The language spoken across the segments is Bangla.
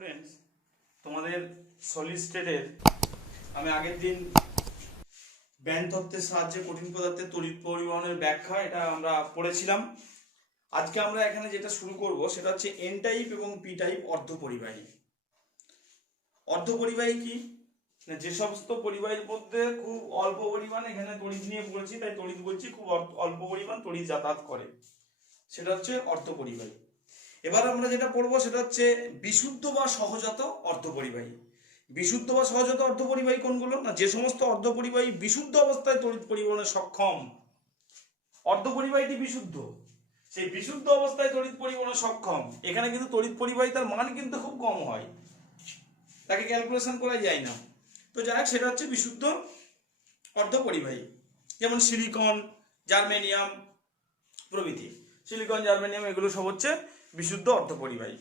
স্টুডেন্টস, তোমাদের সলিড স্টেটের আমি আগের দিন ব্যান্ড তত্ত্বের সাহায্যে কঠিন পদার্থের তড়িৎ পরিবহনের ব্যাখ্যা এটা আমরা পড়েছিলাম। আজকে আমরা এখানে যেটা শুরু করব সেটা হচ্ছে এন টাইপ এবং পি টাইপ অর্ধপরিবাহী। অর্ধপরিবাহী কি না, যে সমস্ত পরিবাহীর মধ্যে খুব অল্প পরিমাণ, এখানে তড়িৎ নিয়ে পড়েছি তাই তড়িৎ বলছি, খুব অল্প পরিমাণ তড়িৎ যাতায়াত করে, সেটা হচ্ছে অর্ধপরিবাহী। এবার আমরা যেটা পড়বো সেটা হচ্ছে বিশুদ্ধ বা সহজাত অর্ধপরিবাহী। বিশুদ্ধ বা সহজাত অর্ধপরিবাহী কোনগুলো না, যে সমস্ত অর্ধপরিবাহী বিশুদ্ধ অবস্থায় তড়িৎ পরিবহনে সক্ষম। অর্ধপরিবাহীটি বিশুদ্ধ, সেই বিশুদ্ধ অবস্থায় তড়িৎ পরিবহনে সক্ষম। এখানে কিন্তু তড়িৎ পরিবাহিতার মান কিন্তু খুব কম হয়, তাকে ক্যালকুলেশন করা যায় না। তো যাই হোক, সেটা হচ্ছে বিশুদ্ধ অর্ধপরিবাহী। যেমন সিলিকন, জার্মেনিয়াম প্রভৃতি। সিলিকন, জার্মেনিয়াম এগুলো সব হচ্ছে বিশুদ্ধ অর্ধপরিবাহী।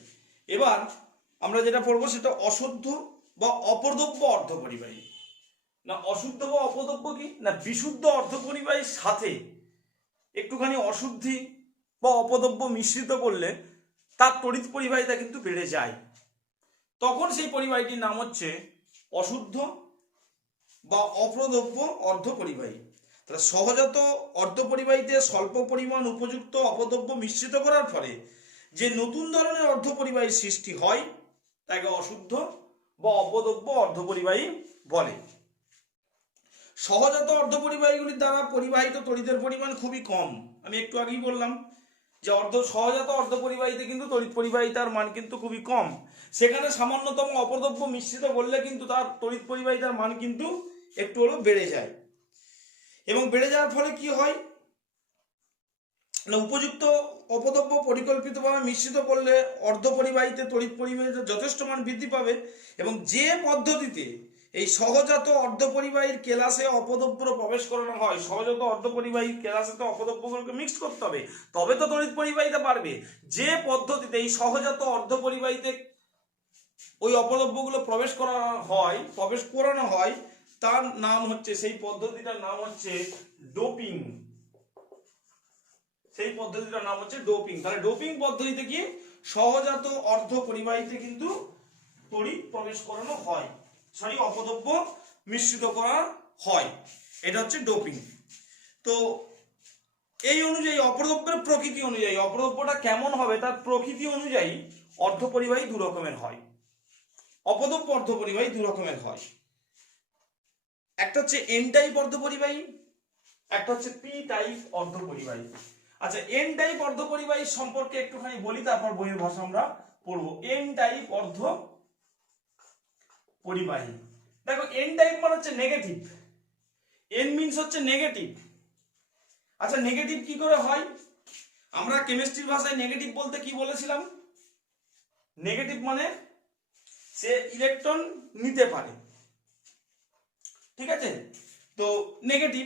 এবার আমরা যেটা পড়বো সেটা অশুদ্ধ বা অপদ্রব্য অর্ধপরিবাহী। না, অশুদ্ধ বা অপদ্রব্য কি না, বিশুদ্ধ অর্ধপরিবাহীর সাথে একটুখানি অশুদ্ধি বা অপদ্রব্য মিশ্রিত করলে তার তড়িৎ পরিবাহিতা কিন্তু বেড়ে যায়, তখন সেই পরিবাহীটির নাম হচ্ছে অশুদ্ধ বা অপদ্রব্য অর্ধপরিবাহী। তাহলে সহজাত অর্ধপরিবাহীতে স্বল্প পরিমাণ উপযুক্ত অপদ্রব্য মিশ্রিত করার ফলে যে নতুন ধরনের অর্ধপরিবাহী সৃষ্টি হয় তাকে অশুদ্ধ বা অপদ্রব্য অর্ধপরিবাহী বলে। সহজাত অর্ধপরিবাহীগুলির দ্বারা পরিবাহিত তড়িতের পরিমাণ খুবই কম। আমি একটু আগেই বললাম যে সহজাত অর্ধপরিবাহীতে কিন্তু তড়িৎ পরিবাহিতার মান কিন্তু খুবই কম, সেখানে সামান্যতম অপদ্রব্য মিশ্রিত করলে কিন্তু তার তড়িৎ পরিবাহিতার মান কিন্তু একটু হলেও বেড়ে যায়। এবং বেড়ে যাওয়ার ফলে কি হয় না, উপযুক্ত অপদ্রব্য পরিকল্পিতভাবে মিশ্রিত করলে অর্ধপরিবাহীতে তড়িৎ পরিবাহিতার যথেষ্ট মান বৃদ্ধি পাবে। এবং যে পদ্ধতিতে এই সহজাত অর্ধপরিবাহীর কেলাসে অপদ্রব্য প্রবেশ করানো হয়, সহজাত অর্ধপরিবাহীর কেলাসে তো অপদ্রব্যগুলোকে মিক্স করতে হবে, তবে তো তড়িৎ পরিবাহিতা বাড়বে। যে পদ্ধতিতে এই সহজাত অর্ধপরিবাহীতে ওই অপদ্রব্যগুলো প্রবেশ করানো হয় তার নাম হচ্ছে, সেই পদ্ধতিটার নাম হচ্ছে ডোপিং। সেই পদ্ধতিটার নাম হচ্ছে ডোপিং। তাহলে ডোপিং পদ্ধতিতে কি সহজাত অর্ধপরিবাহীতে কিন্তু তড়িৎ প্রবেশ করানো হয়, অপদ্রব্য মিশ্রিত করা হয়, এটা হচ্ছে ডোপিং। তো এই অনুযায়ী অপদ্রব্যের প্রকৃতি অনুযায়ী, অপদ্রব্যটা কেমন হবে তার প্রকৃতি অনুযায়ী অর্ধপরিবাহী দু রকমের হয়। অপদ্রব্য অর্ধপরিবাহী দু রকমের হয়, একটা হচ্ছে এন টাইপ অর্ধপরিবাহী, একটা হচ্ছে পি টাইপ অর্ধপরিবাহী। আচ্ছা, এন টাইপ অর্ধপরিবাহী সম্পর্কে একটুখানি বলি, তারপর বইয়ের ভাষা আমরা পড়বো। এন টাইপ অর্ধপরিবাহী, দেখো এন টাইপ মানে হচ্ছে নেগেটিভ। এন মিনস হচ্ছে নেগেটিভ। আচ্ছা, নেগেটিভ কি করে হয়? আমরা কেমিস্ট্রির ভাষায় নেগেটিভ বলতে কি বলেছিলাম? নেগেটিভ মানে সে ইলেকট্রন নিতে পারে, ঠিক আছে? তো নেগেটিভ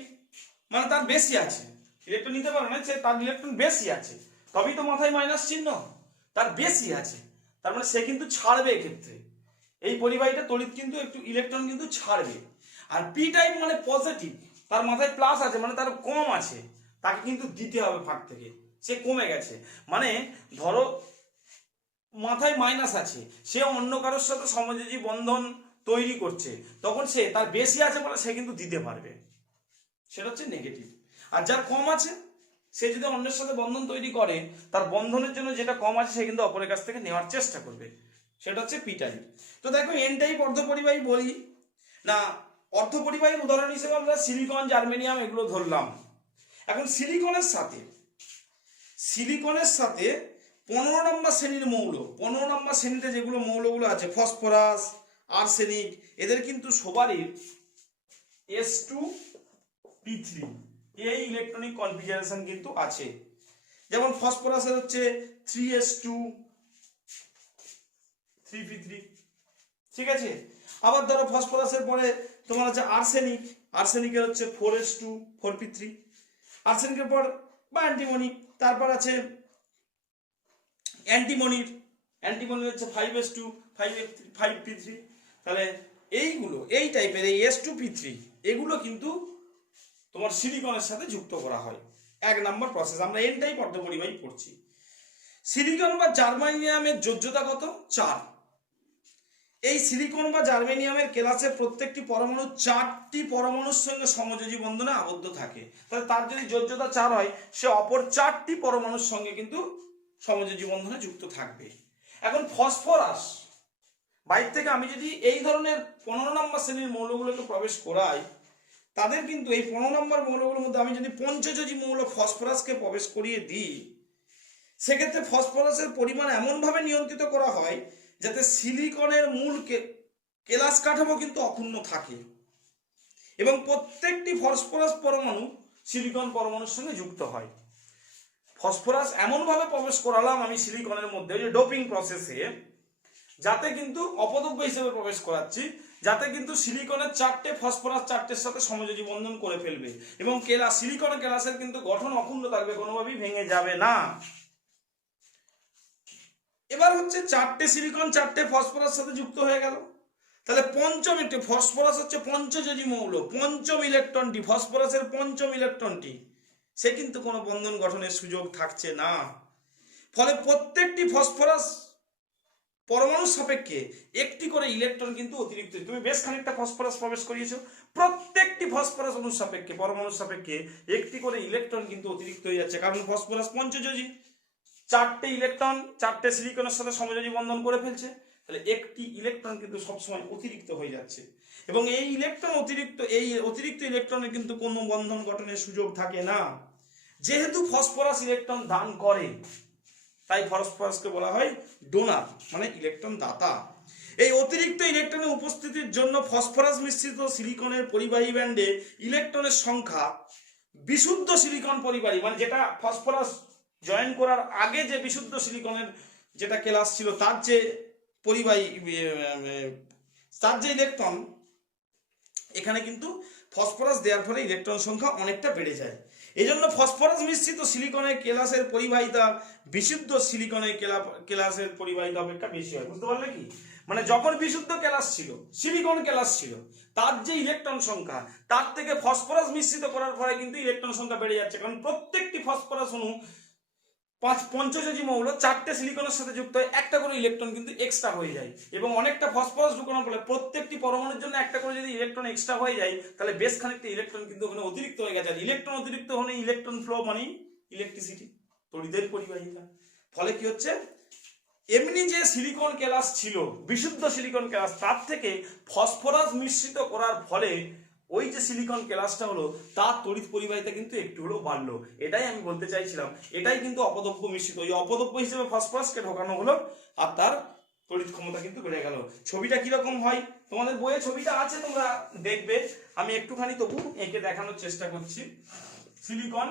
মানে তার বেশি আছে, ইলেকট্রন নিতে পারে না, সে তার ইলেকট্রন বেশি আছে, তবেই তো মাথায় মাইনাস চিহ্ন, তার বেশি আছে, তার মানে সে কিন্তু ছাড়বে। এক্ষেত্রে এই পরিবাহীটা তড়িৎ কিন্তু একটু ইলেকট্রন কিন্তু ছাড়বে। আর পি টাইপ মানে পজিটিভ, তার মাথায় প্লাস আছে, মানে তার কম আছে, তাকে কিন্তু দিতে হবে ফাঁক থেকে, সে কমে গেছে। মানে ধরো মাথায় মাইনাস আছে, সে অন্য কারোর সাথে সমযোজী বন্ধন তৈরি করছে, তখন সে তার বেশি আছে বলে সে কিন্তু দিতে পারবে, সেটা হচ্ছে নেগেটিভ। আর যার কম আছে সে যদি অন্যের সাথে বন্ধন তৈরি করে, তার বন্ধনের জন্য যেটা কম আছে সে কিন্তু অপরের কাছ থেকে নেওয়ার চেষ্টা করবে, সেটা হচ্ছে পি টাইপ। তো দেখো এন টাইপ অর্ধপরিবাহী বলি না, অর্ধপরিবাহীর উদাহরণ হিসেবে আমরা সিলিকন, জার্মেনিয়াম এগুলো ধরলাম। এখন সিলিকনের সাথে 15 নম্বর শ্রেণীর মৌল, 15 নম্বর শ্রেণীতে যেগুলো মৌলগুলো আছে, ফসফরাস, আর্সেনিক, এদের কিন্তু সবারই S2P3 এই ইলেকট্রনিক কনফিগারেশন কিন্তু আছে। যেমন ফসফরাসের হচ্ছে 3s2 3p3, ঠিক আছে? আবার ধরো ফসফরাসের পরে তোমার আছে আর্সেনিকের হচ্ছে 4s2 4p3, আর্সেনিকের পর বা অ্যান্টিমনি, তারপর আছে অ্যান্টিমনির হচ্ছে 5s2 5p3। তাহলে এইগুলো এই টাইপের এই S2P3 এগুলো কিন্তু তোমার সিলিকনের সাথে যুক্ত করা হয়। এক নম্বর প্রসেস। আমরা এন টাইপ অর্ধপরিবাহী পড়ছি। সিলিকন বা জার্মেনিয়ামের যোজ্যতা কত? 4। এই সিলিকন বা জার্মেনিয়ামের কেলাসে প্রত্যেকটি পরমাণু 4টি পরমাণুর সঙ্গে সমযোজী বন্ধনে আবদ্ধ থাকে। তাহলে তার যদি যোজ্যতা 4 হয়, সে অপর 4টি পরমাণুর সঙ্গে কিন্তু সমযোজী বন্ধনে যুক্ত থাকবে। এখন ফসফরাস বাইর থেকে আমি যদি এই ধরনের 15 নম্বর শ্রেণীর মৌলগুলোকে প্রবেশ করাই, তাদের কিন্তু এই 15 নম্বর মৌলগুলোর মধ্যে আমি যদি পঞ্চযোজী মৌল ফসফরাসকে প্রবেশ করিয়ে দিই, সেক্ষেত্রে ফসফরাসের পরিমাণ এমনভাবে নিয়ন্ত্রিত করা হয় যাতে সিলিকনের মূল কেলাস কাঠামো কিন্তু অক্ষুণ্ণ থাকে এবং প্রত্যেকটি ফসফরাস পরমাণু সিলিকন পরমাণুর সঙ্গে যুক্ত হয়। ফসফরাস এমনভাবে প্রবেশ করালাম আমি সিলিকনের মধ্যে, যে ডোপিং প্রসেসে, যাতে কিন্তু অপদ্রব্য হিসেবে প্রবেশ করাচ্ছি, যাতে কিন্তু সিলিকনের 4টে ফসফরাস 4টের সাথে সমযোজী বন্ধন করে ফেলবে এবং সিলিকন কেলাসের কিন্তু গঠন অক্ষুণ্ণ থাকবে, কোনোভাবেই ভেঙে যাবে না। এবার হচ্ছে 4টে সিলিকন 4টে ফসফরাস সাথে যুক্ত হয়ে গেল। তাহলে পঞ্চম একটি ফসফরাস হচ্ছে পঞ্চযোজী মৌল, পঞ্চম ইলেকট্রনটি, ফসফরাসের পঞ্চম ইলেকট্রনটি, সে কিন্তু কোনো বন্ধন গঠনের সুযোগ থাকছে না। ফলে প্রত্যেকটি ফসফরাস পরমাণুর সাপেক্ষে একটি করে ইলেকট্রন কিন্তু অতিরিক্ত, তুমি বেশ খানিকটা ফসফরাস প্রবেশ করিয়েছো, প্রত্যেকটি ফসফরাস অণুর সাপেক্ষে, পরমাণুর সাপেক্ষে একটি করে ইলেকট্রন কিন্তু অতিরিক্ত হয়ে যাচ্ছে, কারণ ফসফরাস পঞ্চযোজী, 4টে ইলেকট্রন 4টে সিলিকনের সাথে সমযোজী বন্ধন করে ফেলছে। তাহলে একটি ইলেকট্রন কিন্তু সবসময় অতিরিক্ত হয়ে যাচ্ছে এবং এই অতিরিক্ত ইলেকট্রনের কিন্তু কোনো বন্ধন গঠনের সুযোগ থাকে না। যেহেতু ফসফরাস ইলেকট্রন দান করে, তাই ফসফরাসকে বলা হয় ডোনার, মানে ইলেকট্রন দাতা। এই অতিরিক্ত ইলেকট্রনের উপস্থিতির জন্য ফসফরাস মিশ্রিত সিলিকনের পরিবাহী ব্যান্ডে ইলেকট্রনের সংখ্যা বিশুদ্ধ সিলিকন পরিবাহী, মানে যেটা ফসফরাস জয়েন করার আগে যে বিশুদ্ধ সিলিকনের যেটা কেলাস ছিল, তার যে পরিবাহী, তার যে ইলেকট্রন, এখানে কিন্তু ফসফরাস দেওয়ার ফলে ইলেকট্রন সংখ্যা অনেকটা বেড়ে যায়। এই জন্য ফসফরাস মিশ্রিত সিলিকনের কেলাসের পরিবাহিতা বিশুদ্ধ সিলিকনের কেলাসের পরিবাহিতা অপেক্ষা বেশি হয়। বুঝতে পারলে কি? মানে যখন বিশুদ্ধ কেলাস ছিল, সিলিকন কেলাস ছিল, তার যে ইলেকট্রন সংখ্যা, তার থেকে ফসফরাস মিশ্রিত করার ফলে কিন্তু ইলেকট্রন সংখ্যা বেড়ে যাচ্ছে, কারণ প্রত্যেকটি ফসফরাস অণু পঞ্চযোজী মৌল 4টে সিলিকনের সাথে যুক্ত হয়, একটা করে ইলেকট্রন কিন্তু এক্সট্রা হয়ে যায় এবং অনেকটা ফসফরাস ঢুকানোর ফলে প্রত্যেকটি পরমাণুর জন্য একটা করে যদি ইলেকট্রন এক্সট্রা হয়ে যায়, তাহলে বেশ খানিকটা ইলেকট্রন কিন্তু ওখানে অতিরিক্ত হয়ে গেছে। আর ইলেকট্রন অতিরিক্ত হলে ইলেকট্রন ফ্লো মানে ইলেকট্রিসিটি, তড়িতের পরিবাহিতা। ফলে কি হচ্ছে, এমনি যে সিলিকন কেলাস ছিল, বিশুদ্ধ সিলিকন কেলাস, তার থেকে ফসফরাস মিশ্রিত করার ফলে ওই যে সিলিকন কেলাসটা হলো, তার তড়িৎ পরিবাহিতা কিন্তু একটু হলেও বাড়লো। এটাই আমি বলতে চাইছিলাম, এটাই কিন্তু অপদ্রব্য মিশ্রিত, ওই অপদ্রব্য হিসেবে ফসফরাসকে ঢোকানো হলো আর তার তড়িৎ ক্ষমতা কিন্তু বেড়ে গেল। ছবিটা কিরকম হয় তোমাদের বইয়ে ছবিটা আছে, তোমরা দেখবে, আমি একটুখানি তবু এঁকে দেখানোর চেষ্টা করছি। সিলিকন,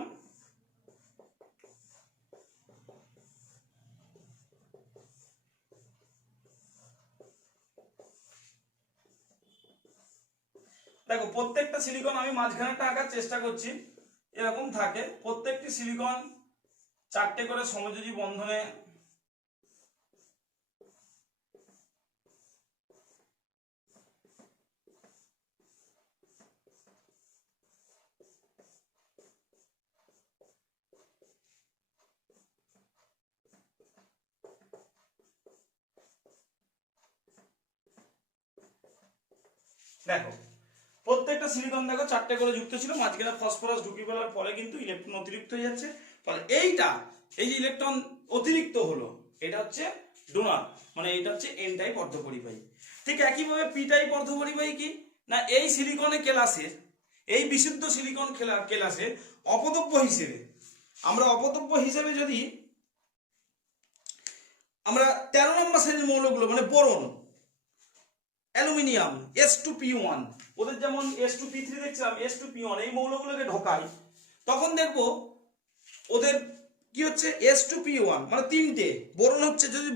দেখো প্রত্যেকটা সিলিকন আমি মাঝখানেটা আঁকার চেষ্টা করছি, এরকম থাকে। প্রত্যেকটি সিলিকন 4টে করে সমযোজী বন্ধনে দেখো, প্রত্যেকটা সিলিকন দেখো 4টে করে যুক্ত ছিল, মাঝখানে ফসফরাস ঢুকিয়ে ফেলার ফলে কিন্তু ইলেকট্রন অতিরিক্ত হয়ে যাচ্ছে। ফলে এই যে ইলেকট্রন অতিরিক্ত হলো, এটা হচ্ছে ডোনার, মানে এটা হচ্ছে এন টাইপ অর্ধপরিবাহী। ঠিক একইভাবে পি টাইপ অর্ধপরিবাহী কি না, এই সিলিকনে কেলাসের, এই বিশুদ্ধ সিলিকন কেলাসের অপদ্রব্য হিসেবে যদি আমরা 13 নম্বর শ্রেণীর মৌলগুলো, মানে বোরন, অ্যালুমিনিয়াম, S2P1, ওদের যেমন S2P3 দেখছিলাম, S2P1, এই মৌলগুলোকে ঢোকাই, তখন দেখবো ওদের কি হচ্ছে, S2P1 মানে 3টে বোরন হচ্ছে। যদি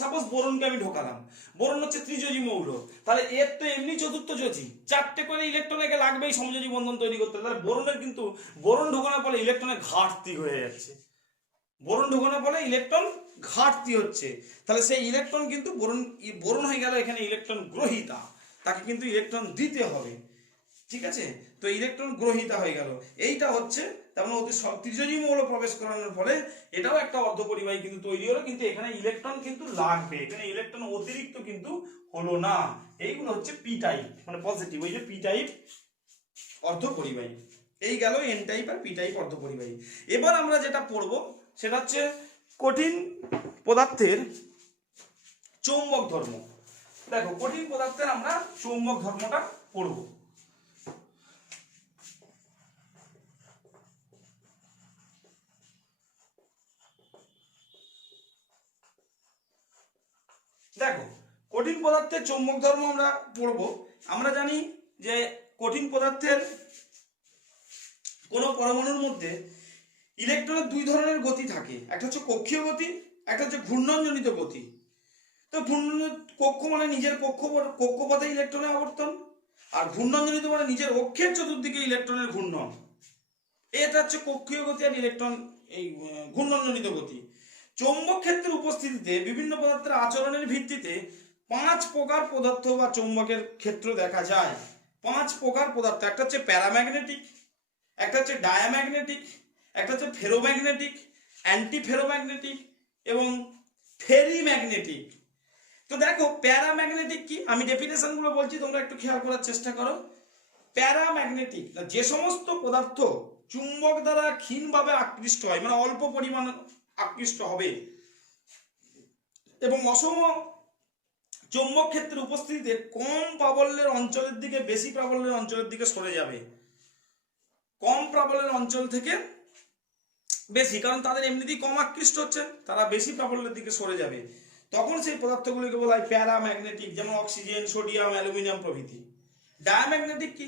সাপোজ বোরনকে আমি ঢোকালাম, বোরন হচ্ছে ত্রিযোজী মৌল, তাহলে এর তো এমনি চতুর্থ যোজী, 4টে করে ইলেকট্রন একে লাগবেই সমযোজী বন্ধন তৈরি করতে। তাহলে বোরনের কিন্তু বোরন ঢোকানোর ফলে ইলেকট্রনের ঘাটতি হয়ে যাচ্ছে, বোরন ঢোকানোর ফলে ইলেকট্রন ঘাটতি হচ্ছে। তাহলে সেই ইলেকট্রন কিন্তু বোরন হয়ে গেল এখানে ইলেকট্রন গ্রহীতা, তাকে কিন্তু ইলেকট্রন দিতে হবে। ঠিক আছে, তো ইলেকট্রন গ্রহিতা হয়ে গেল, এইটা হচ্ছে তেমন অতি ত্রিজোড়ী মৌল প্রবেশ করানোর ফলে এটাও একটা অর্ধপরিবাহী কিন্তু তৈরি হলো, কিন্তু এখানে ইলেকট্রন কিন্তু লাগবে, এখানে ইলেকট্রন অতিরিক্ত কিন্তু হলো না। এইগুলো হচ্ছে পি টাইপ মানে পজিটিভ, ওই যে পি টাইপ অর্ধপরিবাহী। এই গেল এন টাইপ আর পি টাইপ অর্ধপরিবাহী। এবার আমরা যেটা পড়বো সেটা হচ্ছে কঠিন পদার্থের চৌম্বক ধর্ম। দেখো কঠিন পদার্থের আমরা চৌম্বক ধর্মটা পড়বো। দেখো কঠিন পদার্থের চৌম্বক ধর্ম আমরা পড়বো। আমরা জানি যে কঠিন পদার্থের কোন পরমাণুর মধ্যে ইলেকট্রনের দুই ধরনের গতি থাকে, একটা হচ্ছে কক্ষীয় গতি, একটা হচ্ছে ঘূর্ণনজনিত গতি। তো কক্ষ মানে নিজের কক্ষপথে ইলেকট্রনের আবর্তন, আর ঘূর্ণনজনিত মানে নিজের অক্ষের চতুর্দিকে ইলেকট্রনের ঘূর্ণন। এটা হচ্ছে কক্ষীয় গতি আর ইলেকট্রন এই ঘূর্ণনজনিত গতি। চৌম্বক ক্ষেত্রের উপস্থিতিতে বিভিন্ন পদার্থের আচরণের ভিত্তিতে 5 প্রকার পদার্থ বা চৌম্বকের ক্ষেত্র দেখা যায়। 5 প্রকার পদার্থ, একটা হচ্ছে প্যারাম্যাগনেটিক, একটা হচ্ছে ডায়াম্যাগনেটিক, একটা হচ্ছে ফেরোম্যাগনেটিক, অ্যান্টি ফেরোম্যাগনেটিক এবং ফেরিম্যাগনেটিক। তো দেখো প্যারাম্যাগনেটিক কি, আমি ডেফিনেশন গুলো বলছি, তোমরা একটু খেয়াল করার চেষ্টা করো। প্যারাম্যাগনেটিক যে সমস্ত পদার্থ চুম্বক দ্বারা ক্ষীণভাবে আকৃষ্ট হয়, মানে অল্প পরিমাণ আকৃষ্ট হবে এবং অসম চৌম্বক ক্ষেত্রের উপস্থিতিতে কম প্রাবল্যের অঞ্চলের দিকে বেশি প্রাবল্যের অঞ্চলের দিকে সরে যাবে, কম প্রাবল্যের অঞ্চল থেকে বেশি, কারণ তাদের এমনিতেই কম আকৃষ্ট হচ্ছে, তারা বেশি প্রাবল্যের দিকে সরে যাবে, তখন সেই পদার্থগুলিকে বলা হয় প্যারাম্যাগনেটিক, যেমন অক্সিজেন, সোডিয়াম, অ্যালুমিনিয়াম প্রভৃতি। ডায়াম্যাগনেটিক কি,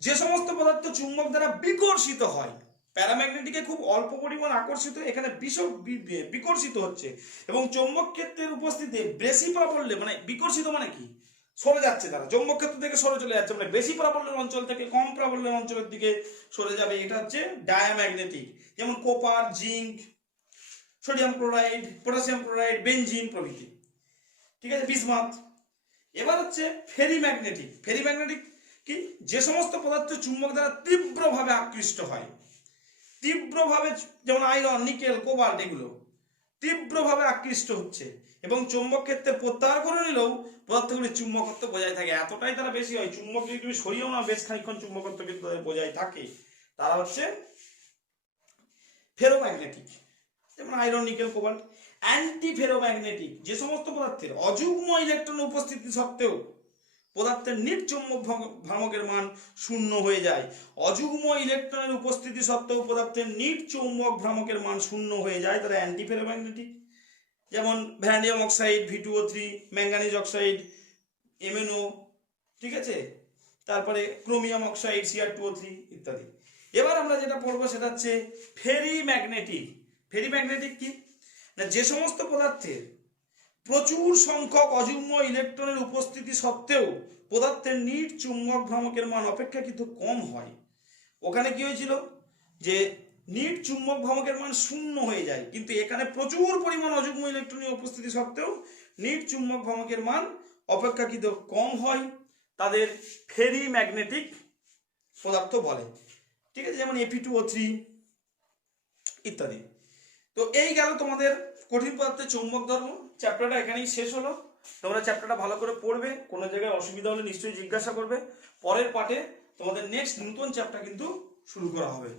যে সমস্ত পদার্থ চুম্বক দ্বারা বিকর্ষিত হয়, প্যারাম্যাগনেটিকে খুব অল্প পরিমাণ আকর্ষিত, এখানে বিকর্ষিত হচ্ছে এবং চৌম্বক ক্ষেত্রের উপস্থিতিতে বেশি প্রাবল্যে, মানে বিকর্ষিত মানে কি সরে যাচ্ছে, তারা চৌম্বক ক্ষেত্র থেকে সরে চলে যাচ্ছে, মানে বেশি প্রাবল্যের অঞ্চল থেকে কম প্রাবল্যের অঞ্চলের দিকে সরে যাবে, এটা হচ্ছে ডায়াম্যাগনেটিক। যেমন copper, zinc, sodium chloride, potassium chloride, benzene প্রভৃতি। ঠিক আছে, বিসমাথ। এবার হচ্ছে ফেরিম্যাগনেটিক। ফেরিম্যাগনেটিক কি, যে সমস্ত পদার্থ চুম্বক দ্বারা তীব্রভাবে আকৃষ্ট হয়, তীব্রভাবে, যেমন আয়রন, নিকেল, কোবাল্ট, এগুলো তীব্রভাবে আকৃষ্ট হচ্ছে এবং চুম্বক ক্ষেত্রে প্রত্যাহার করে নিলেও পদার্থগুলির চুম্বকত্ব বজায় থাকে, এতটাই তারা বেশি হয়, চুম্বক যদি তুমি সরিয়েও না বেশ খানিকক্ষণ চুম্বকত্ব কিন্তু বজায় থাকে, তারা হচ্ছে ফেরোম্যাগনেটিক, যেমন iron, nickel, cobalt. Anti ferromagnetic, যে সমস্ত পদার্থের অযুগ্ম ইলেকট্রন উপস্থিতি সত্ত্বেও পদার্থের নিট চৌম্বক ভ্রামকের মান শূন্য হয়ে যায়। অযুগ্ম ইলেকট্রনের উপস্থিতি সত্ত্বেও পদার্থের নিট চৌম্বক ভ্রামকের মান শূন্য হয়ে যায়, তারা অ্যান্টি ফেরোম্যাগনেটিক। যেমন vanadium oxide, V2O3, manganese oxide, MnO, ঠিক আছে, তারপরে ক্রোমিয়াম অক্সাইড, Cr2O3 ইত্যাদি। এবার আমরা যেটা পড়বো সেটা হচ্ছে ফেরিম্যাগনেটিক। ফেরিম্যাগনেটিক কি, না যে সমস্ত পদার্থের প্রচুর সংখ্যক অযুগ্ম ইলেকট্রনের উপস্থিতি সত্ত্বেও পদার্থের নিট চুম্বক ভ্রামকের মান অপেক্ষাকৃত কম হয়। ওখানে কি হয়েছিল যে নিট চুম্বক ভ্রামকের মান শূন্য হয়ে যায়, কিন্তু এখানে প্রচুর পরিমাণ অযুগ্ম ইলেকট্রনের উপস্থিতি সত্ত্বেও নিট চুম্বক ভ্রামকের মান অপেক্ষাকৃত কম হয়, তাদের ফেরিম্যাগনেটিক পদার্থ বলে। ঠিক আছে, যেমন Fe2O3 ইত্যাদি। তো এই গেল তোমাদের কঠিন পদার্থের চৌম্বক ধর্ম। চ্যাপ্টারটা এখানেই শেষ হলো। তোমরা চ্যাপ্টারটা ভালো করে পড়বে, কোনো জায়গায় অসুবিধা হলে নিশ্চয়ই জিজ্ঞাসা করবে। পরের পার্টে তোমাদের নেক্সট নতুন চ্যাপ্টার কিন্তু শুরু করা হবে।